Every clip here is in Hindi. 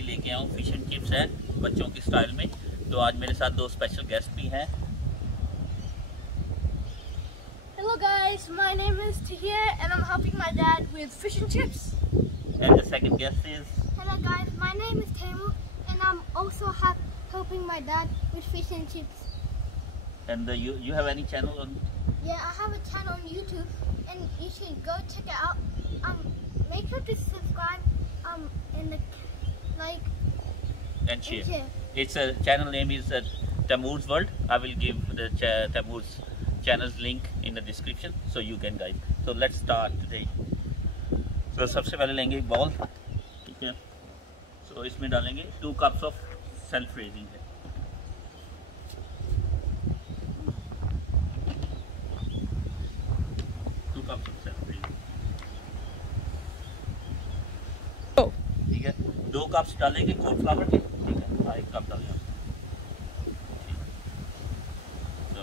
लिए लेके आया हूँ फिश एंड चिप्स है बच्चों की स्टाइल में। तो आज मेरे साथ दो स्पेशल गेस्ट भी हैं। Hello guys, my name is Keilia and I'm helping my dad with fish and chips. And the second guest is. Hello guys, my name is Tamu and I'm also helping my dad with fish and chips. And you have any channel on? Yeah, I have a channel on YouTube and you should go check it out. Make sure to subscribe and like And share. Its channel name is Tamu's World. I will give the Tamu's channel's link in the description so you can guide. So let's start today. So सबसे पहले लेंगे एक बॉल, ठीक है। So इसमें डालेंगे 2 cups of self raising है। ठीक है, 2 कप्स डालेंगे कॉर्नफ्लावर के, ठीक है। 1 कप डालेंगे। तो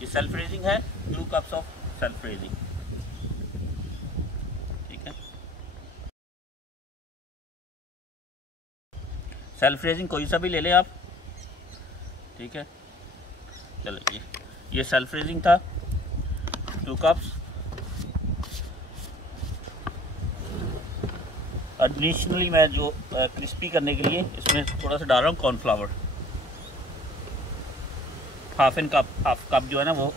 ये सेल्फ रेजिंग है, 2 कप्स ऑफ सेल्फ रेजिंग, ठीक है। सेल्फ रेजिंग कोई सा भी ले लें आप, ठीक है। चलो ये सेल्फ रेजिंग था, 2 कप्स। एडिशनली मैं जो क्रिस्पी करने के लिए इसमें थोड़ा सा डाल रहा हूँ कॉर्नफ्लावर, हाफ कप जो है ना वो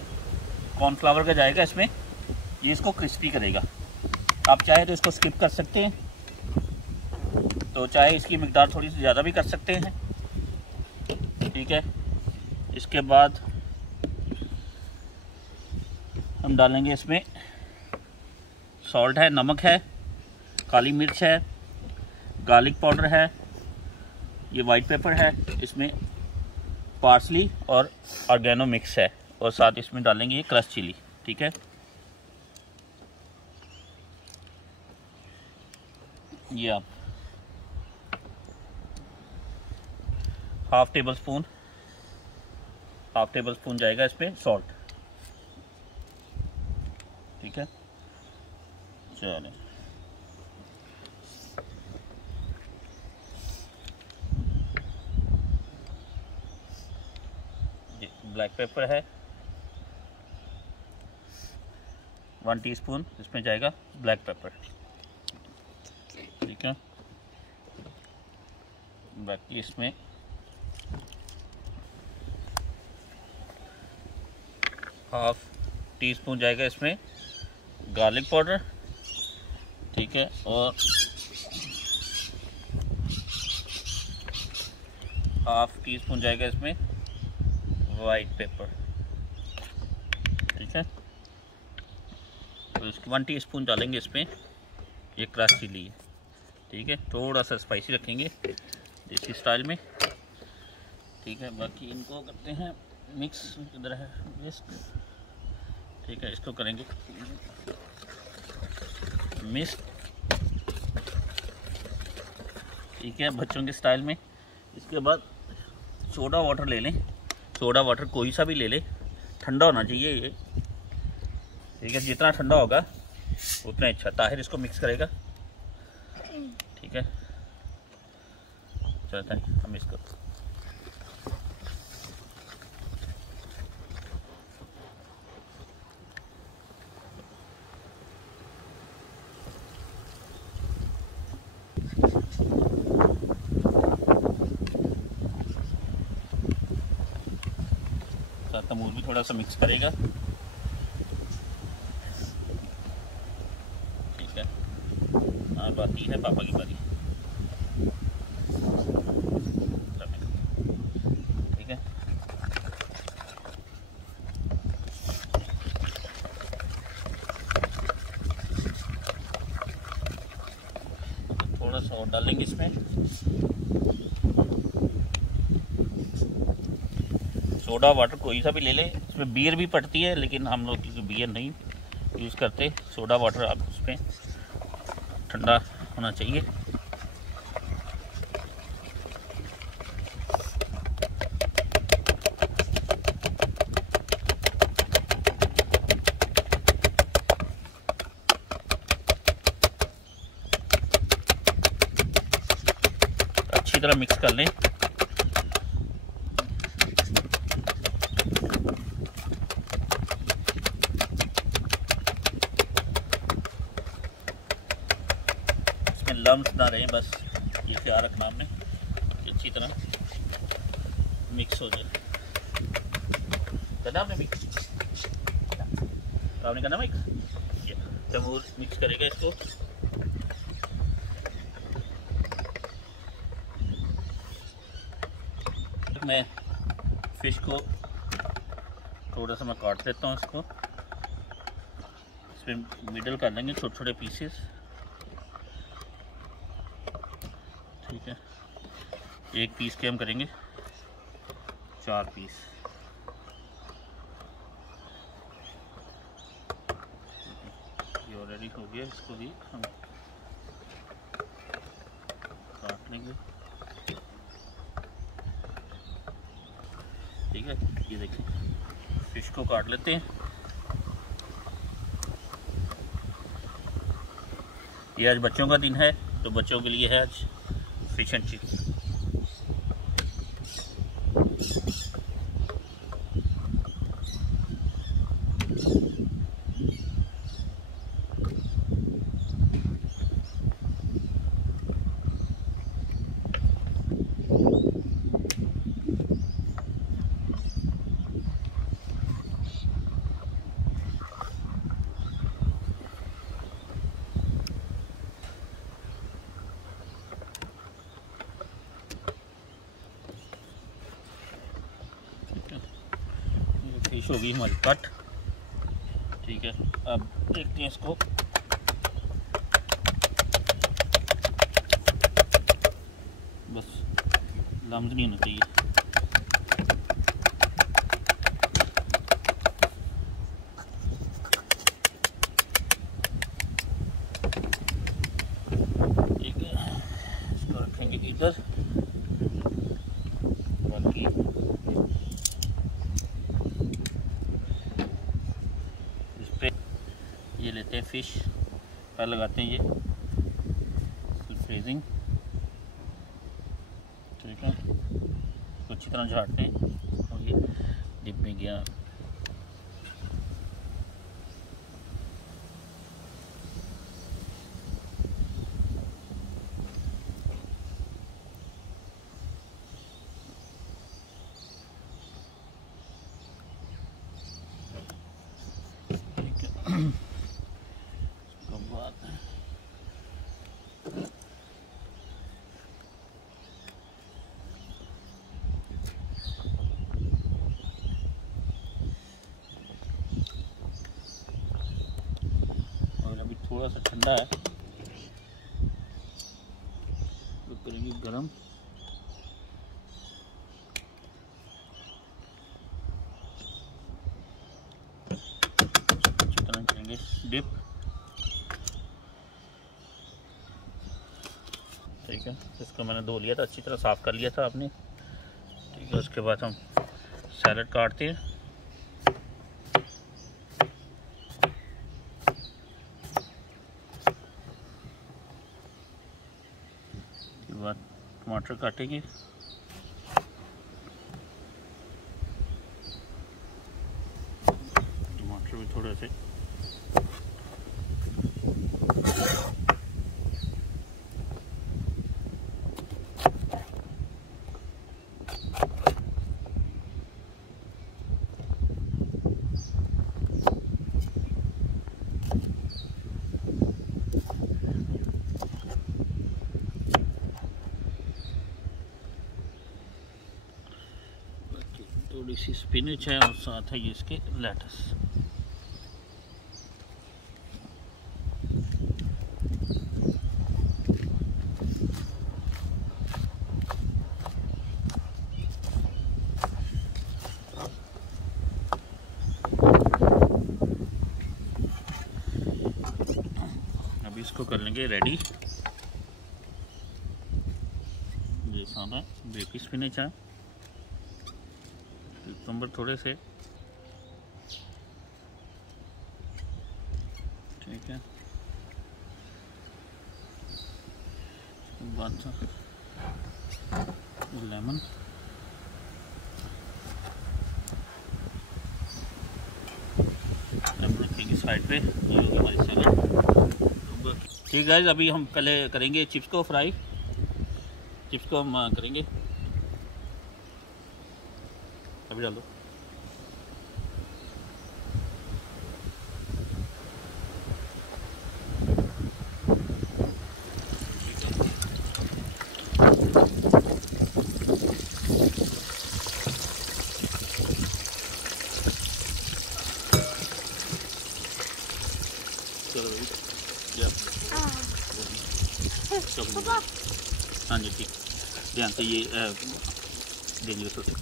कॉर्नफ्लावर का जाएगा इसमें। ये इसको क्रिस्पी करेगा। आप चाहे तो इसको स्किप कर सकते हैं, तो चाहे इसकी मिकदार थोड़ी सी ज़्यादा भी कर सकते हैं, ठीक है। इसके बाद हम डालेंगे इसमें सॉल्ट है, नमक है, काली मिर्च है, गार्लिक पाउडर है, ये वाइट पेपर है, इसमें पार्सली और ऑर्गेनो मिक्स है, और साथ इसमें डालेंगे ये क्रश चिली, ठीक है। ये आप हाफ टेबल स्पून जाएगा इस पर सॉल्ट, ठीक है। चलिए ब्लैक पेपर है 1 टीस्पून, इसमें जाएगा ब्लैक पेपर, ठीक है। बाकी इसमें हाफ टीस्पून जाएगा इसमें गार्लिक पाउडर, ठीक है, और हाफ टीस्पून जाएगा इसमें वाइट पेपर, ठीक है। तो इसकी 1 टीस्पून डालेंगे इसमें ये क्रश चिली, ठीक है। थोड़ा सा स्पाइसी रखेंगे देसी स्टाइल में, ठीक है। बाकी इनको करते हैं मिक्स, इधर है विस्क, ठीक है। इसको करेंगे मिक्स, ठीक है, बच्चों के स्टाइल में। इसके बाद सोडा वाटर ले लें, सोडा वाटर कोई सा भी ले ले, ठंडा होना चाहिए ये, ठीक है। जितना ठंडा होगा उतना अच्छा। ताहिर इसको मिक्स करेगा, ठीक है। चलता है हम इसको तमूर भी थोड़ा सा मिक्स करेगा, ठीक है। अब आती है पापा की बारी, ठीक है। थोड़ा सा और डालेंगे इसमें, सोडा वाटर कोई सा भी ले लें। इसमें बियर भी पड़ती है, लेकिन हम लोग बियर नहीं यूज़ करते। सोडा वाटर आप उसमें ठंडा होना चाहिए, तरह मिक्स कर लें। इसमें लम्स ना रहें, बस ये ख्याल रखना हमने कि अच्छी तरह मिक्स हो जाए। करना आपने मिक्स, आपने करना मिक्स, तैमूर मिक्स करेगा इसको। मैं फिश को थोड़ा सा मैं काट देता हूँ, इसको इसमें मिडल कर लेंगे छोटे छोटे पीसेस, ठीक है। एक पीस के हम करेंगे 4 पीस। ये ऑलरेडी हो गया, इसको भी हम काट लेंगे, ठीक है। ये देखिए फिश को काट लेते हैं। ये आज बच्चों का दिन है, तो बच्चों के लिए है आज फिश एंड चिप्स। फिश होगी हमारी कट, ठीक है। अब देखते हैं इसको, बस लम्स नहीं होना चाहिए। ठीक है, इसको रखेंगे इधर। बाकी ये लेते हैं फिश, पहले लगाते हैं ये फ्रीजिंग, ठीक है। इसको अच्छी तरह झाड़ते हैं और ये डिप में गया। थोड़ा सा ठंडा है तो करेंगे गरम। अच्छी तरह करेंगे डिप, ठीक है। इसको मैंने धो लिया था, अच्छी तरह साफ़ कर लिया था आपने, ठीक है। उसके बाद हम सैलड काटते हैं। बाद टमाटर काटेंगे, टमाटर भी थोड़े से थोड़ी सी स्पिनच है और साथ है ये इसके लेटस। अब इसको कर लेंगे रेडी। ये साथ है बेबी स्पिनच है, नंबर थोड़े से, ठीक है। बात लेमन, साइड पे हमारी सलाद। ठीक है, अभी हम पहले करेंगे चिप्स को फ्राई। चिप्स को हम करेंगे, अभी डाल दो। हाँ जी ठीक, ध्यान से, ये डेंजरस होते।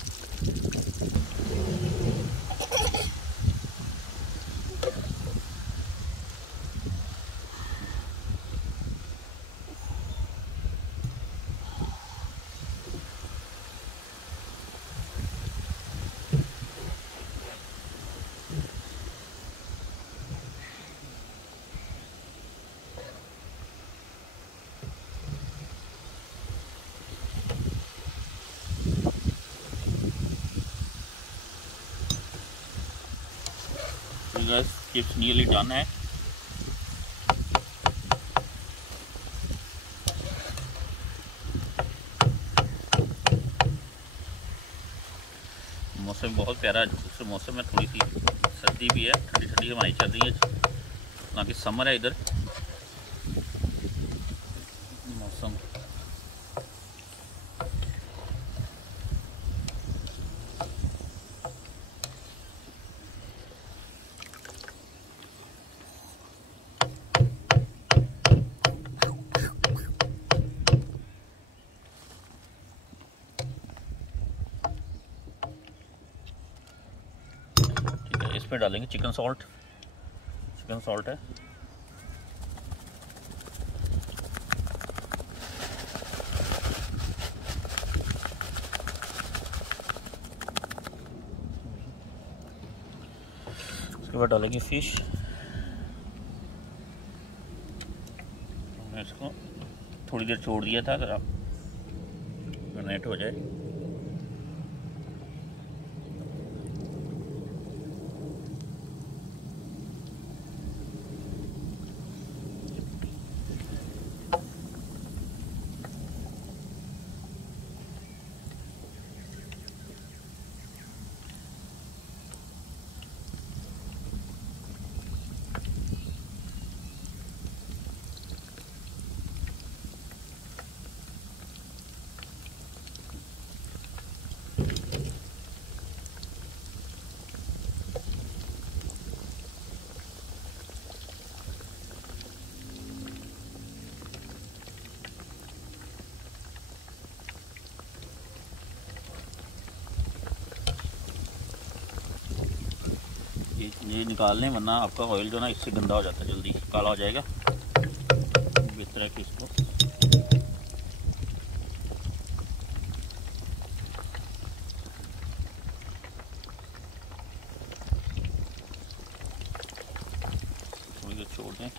चिप्स नियरली डन है। मौसम बहुत प्यारा, दूसरे मौसम में थोड़ी सी सर्दी भी है, ठंडी ठंडी हवाएं चल रही है, ना कि समर है इधर मौसम। इसमें डालेंगे चिकन सॉल्ट। चिकन सॉल्ट है, उसके बाद डालेंगे फिश। हमने इसको थोड़ी देर छोड़ दिया था, अगर आप मैरिनेट हो जाए। ये निकाल लें, वरना आपका ऑयल जो ना इससे गंदा हो जाता है, जल्दी काला हो जाएगा। बेहतर है कि इसको थोड़ी देर छोड़ दें।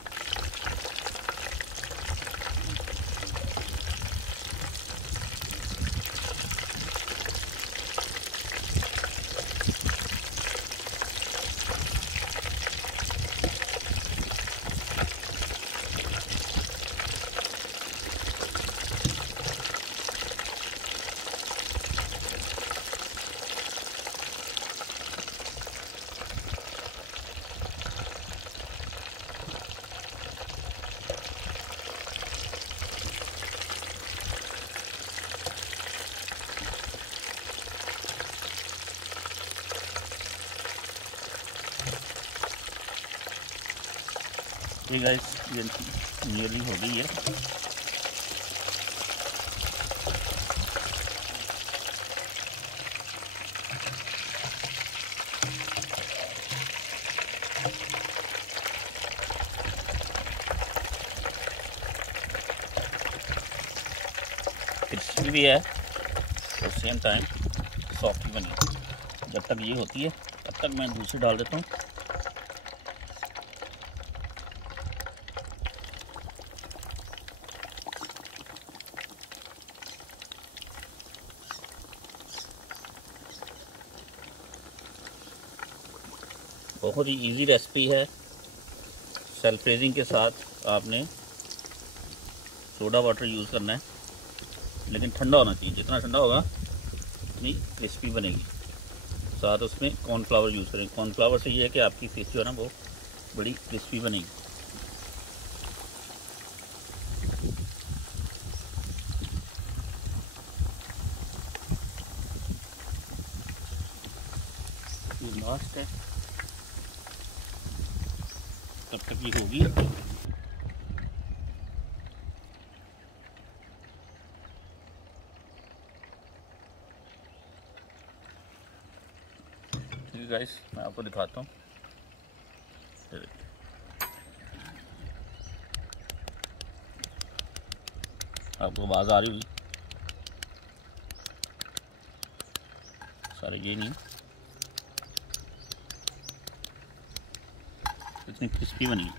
ये गाइस, ये नियरली हो गई है। क्रिस्पी भी है और सेम टाइम सॉफ्ट भी बनी है। जब तक ये होती है तब तक मैं दूसरी डाल देता हूँ। बहुत ही इजी रेसिपी है। सेल्फ रेजिंग के साथ आपने सोडा वाटर यूज़ करना है, लेकिन ठंडा होना चाहिए। जितना ठंडा होगा उतनी क्रिस्पी बनेगी। साथ उसमें कॉर्नफ्लावर यूज़ करें। कॉर्नफ्लावर से ये है कि आपकी फिश जो है ना वो बड़ी क्रिस्पी बनेगी। ये लास्ट है, तब तक ये होगी। ठीक है गाइस, मैं आपको दिखाता हूँ। आपको आवाज़ आ रही होगी, सारे ये नहीं इतनी क्रिस्पी बनी।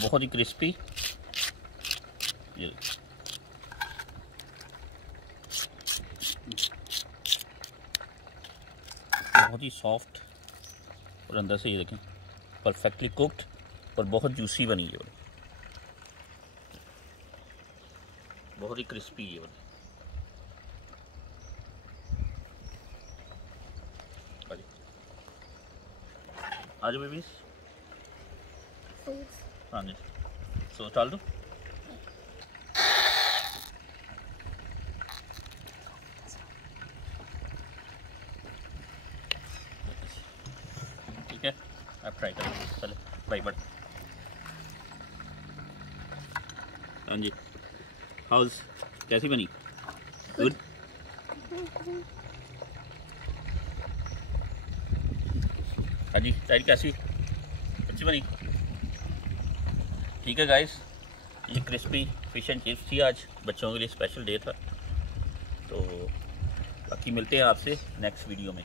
बहुत ही क्रिस्पी, ये बहुत ही सॉफ्ट और अंदर से ये देखें परफेक्टली कुक्ड और बहुत जूसी बनी है। बहुत ही क्रिस्पी है। आज बेबीज हाँ जी, सो डाल दो। ठीक है, आप ट्राई करें। चले बाय बट। हाँ जी, हाउस कैसी बनी? गुड। हाँ जी, चाय कैसी? अच्छी बनी। ठीक है गाइस, ये क्रिस्पी फिश एंड चिप्स थी। आज बच्चों के लिए स्पेशल डे था। तो बाकी मिलते हैं आपसे नेक्स्ट वीडियो में।